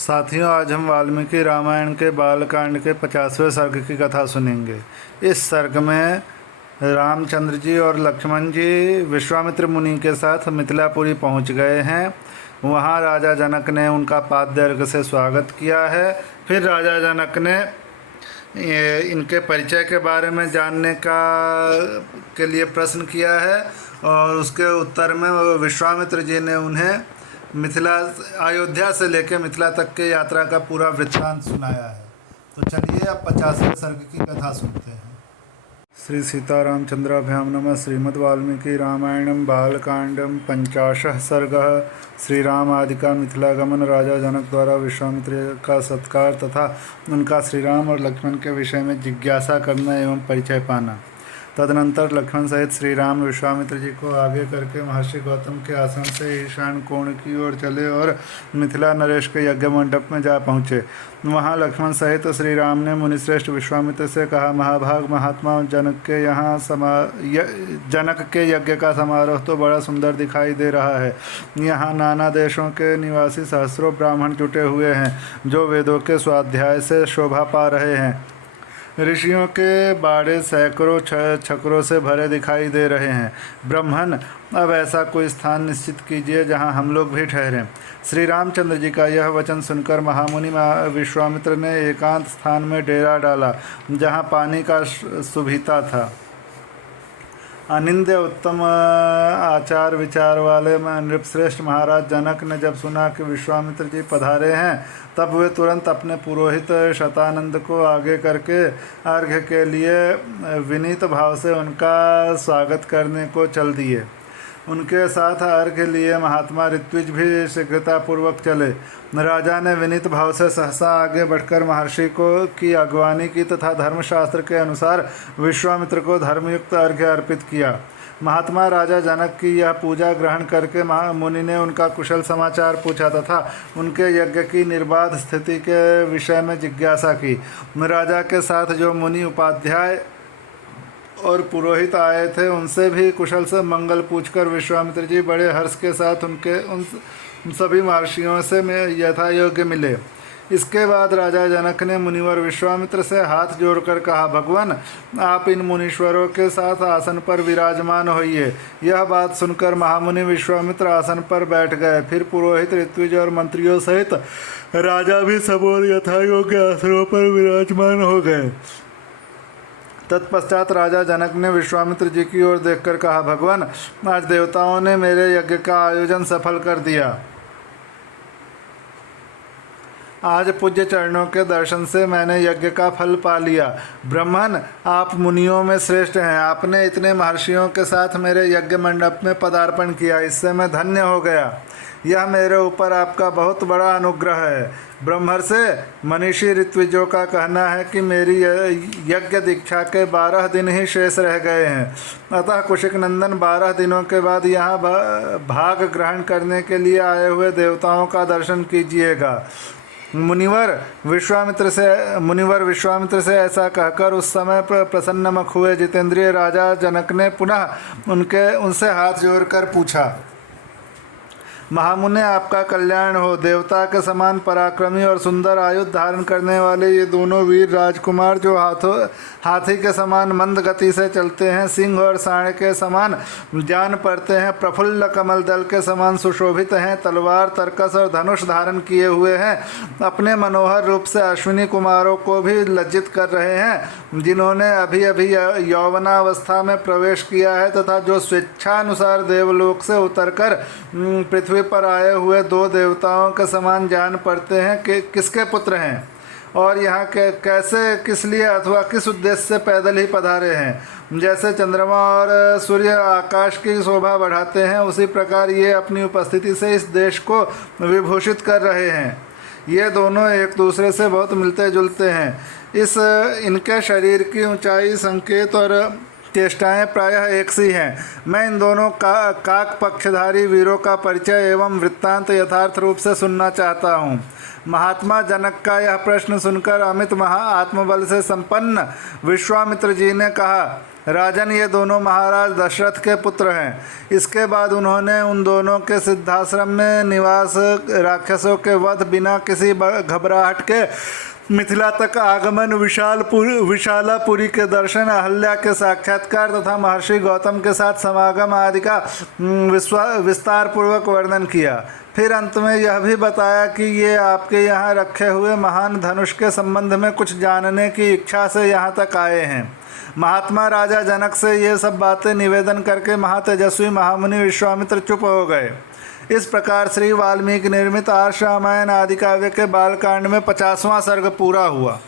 साथियों, आज हम वाल्मीकि रामायण के बालकांड के 50वें सर्ग की कथा सुनेंगे। इस सर्ग में रामचंद्र जी और लक्ष्मण जी विश्वामित्र मुनि के साथ मिथिलापुरी पहुंच गए हैं। वहां राजा जनक ने उनका पाद्य अर्घ से स्वागत किया है। फिर राजा जनक ने इनके परिचय के बारे में जानने के लिए प्रश्न किया है और उसके उत्तर में विश्वामित्र जी ने उन्हें मिथिला अयोध्या से लेकर मिथिला तक के यात्रा का पूरा वृत्तांत सुनाया है। तो चलिए अब 50वें सर्ग की कथा सुनते हैं। श्री सीतारामचंद्राभ्याम नमः। श्रीमद् वाल्मीकि रामायणं बालकांडं 50 सर्गः। श्री राम आदि का मिथिलागमन। राजा जनक द्वारा विश्वामित्र का सत्कार तथा उनका श्री राम और लक्ष्मण के विषय में जिज्ञासा करना एवं परिचय पाना। तदनंतर लक्ष्मण सहित श्री राम विश्वामित्र जी को आगे करके महर्षि गौतम के आसन से ईशान कोण की ओर चले और मिथिला नरेश के यज्ञ मंडप में जा पहुँचे। वहाँ लक्ष्मण सहित श्री राम ने मुनिश्रेष्ठ विश्वामित्र से कहा, महाभाग महात्मा, जनक के यज्ञ का समारोह तो बड़ा सुंदर दिखाई दे रहा है। यहाँ नाना देशों के निवासी सहस्रों ब्राह्मण जुटे हुए हैं जो वेदों के स्वाध्याय से शोभा पा रहे हैं। ऋषियों के बाड़े सैकड़ों छकरों से भरे दिखाई दे रहे हैं। ब्रह्मन, अब ऐसा कोई स्थान निश्चित कीजिए जहां हम लोग भी ठहरें। श्री रामचंद्र जी का यह वचन सुनकर महामुनि विश्वामित्र ने एकांत स्थान में डेरा डाला जहां पानी का सुभिता था। अनिंद्य उत्तम आचार विचार वाले नृपश्रेष्ठ महाराज जनक ने जब सुना कि विश्वामित्र जी पधारे हैं, तब वे तुरंत अपने पुरोहित शतानंद को आगे करके अर्घ्य के लिए विनीत भाव से उनका स्वागत करने को चल दिए। उनके साथ अर्घ्य लिए महात्मा ऋत्विज भी शीघ्रतापूर्वक चले। राजा ने विनीत भाव से सहसा आगे बढ़कर महर्षि की अगवानी की तथा धर्मशास्त्र के अनुसार विश्वामित्र को धर्मयुक्त अर्घ्य अर्पित किया। महात्मा राजा जनक की यह पूजा ग्रहण करके मुनि ने उनका कुशल समाचार पूछा तथा उनके यज्ञ की निर्बाध स्थिति के विषय में जिज्ञासा की। राजा के साथ जो मुनि उपाध्याय और पुरोहित आए थे उनसे भी कुशल से मंगल पूछकर विश्वामित्र जी बड़े हर्ष के साथ उन सभी महर्षियों से यथा योग्य मिले। इसके बाद राजा जनक ने मुनिवर विश्वामित्र से हाथ जोड़कर कहा, भगवान, आप इन मुनीश्वरों के साथ आसन पर विराजमान होइए। यह बात सुनकर महामुनि विश्वामित्र आसन पर बैठ गए। फिर पुरोहित ऋत्विज और मंत्रियों सहित राजा भी सब और यथा योग्य आसनों पर विराजमान हो गए। तत्पश्चात राजा जनक ने विश्वामित्र जी की ओर देखकर कहा, भगवान, आज देवताओं ने मेरे यज्ञ का आयोजन सफल कर दिया। आज पूज्य चरणों के दर्शन से मैंने यज्ञ का फल पा लिया। ब्रह्मन, आप मुनियों में श्रेष्ठ हैं। आपने इतने महर्षियों के साथ मेरे यज्ञ मंडप में पदार्पण किया, इससे मैं धन्य हो गया। यह मेरे ऊपर आपका बहुत बड़ा अनुग्रह है। ब्रह्मर से मनीषी ऋत्विजों का कहना है कि मेरी यज्ञ दीक्षा के 12 दिन ही शेष रह गए हैं। अतः कुशिक नंदन 12 दिनों के बाद यहाँ भाग ग्रहण करने के लिए आए हुए देवताओं का दर्शन कीजिएगा। मुनिवर विश्वामित्र से ऐसा कहकर उस समय प्रसन्नमुख हुए जितेंद्रिय राजा जनक ने पुनः उनसे हाथ जोड़कर पूछा, महामुने, आपका कल्याण हो। देवता के समान पराक्रमी और सुंदर आयुध धारण करने वाले ये दोनों वीर राजकुमार जो हाथी के समान मंद गति से चलते हैं, सिंह और सांड के समान जान पड़ते हैं, प्रफुल्ल कमल दल के समान सुशोभित हैं, तलवार, तरकस और धनुष धारण किए हुए हैं, अपने मनोहर रूप से अश्विनी कुमारों को भी लज्जित कर रहे हैं, जिन्होंने अभी अभी यौवनावस्था में प्रवेश किया है तथा जो स्वेच्छानुसार देवलोक से उतरकर पृथ्वी पर आए हुए 2 देवताओं के समान जान पड़ते हैं कि किसके पुत्र हैं और यहाँ कैसे, किस लिए अथवा किस उद्देश्य से पैदल ही पधारे हैं। जैसे चंद्रमा और सूर्य आकाश की शोभा बढ़ाते हैं, उसी प्रकार ये अपनी उपस्थिति से इस देश को विभूषित कर रहे हैं। ये दोनों एक दूसरे से बहुत मिलते जुलते हैं। इनके शरीर की ऊंचाई, संकेत और चेष्टाएं प्रायः एक सी हैं। मैं इन दोनों काक पक्षधारी वीरों का परिचय एवं वृत्तांत यथार्थ रूप से सुनना चाहता हूँ। महात्मा जनक का यह प्रश्न सुनकर अमित आत्मबल से संपन्न विश्वामित्र जी ने कहा, राजन, ये दोनों महाराज दशरथ के पुत्र हैं। इसके बाद उन्होंने उन दोनों के सिद्धाश्रम में निवास, राक्षसों के वध, बिना किसी घबराहट के मिथिला तक आगमन, विशालापुरी के दर्शन, अहल्या के साक्षात्कार तथा महर्षि गौतम के साथ समागम आदि का विस्तार पूर्वक वर्णन किया। फिर अंत में यह भी बताया कि ये आपके यहाँ रखे हुए महान धनुष के संबंध में कुछ जानने की इच्छा से यहाँ तक आए हैं। महात्मा राजा जनक से ये सब बातें निवेदन करके महातेजस्वी महामुनि विश्वामित्र चुप हो गए। इस प्रकार श्री वाल्मीकि निर्मित आर्ष रामायण आदि काव्य के बालकांड में 50वां सर्ग पूरा हुआ।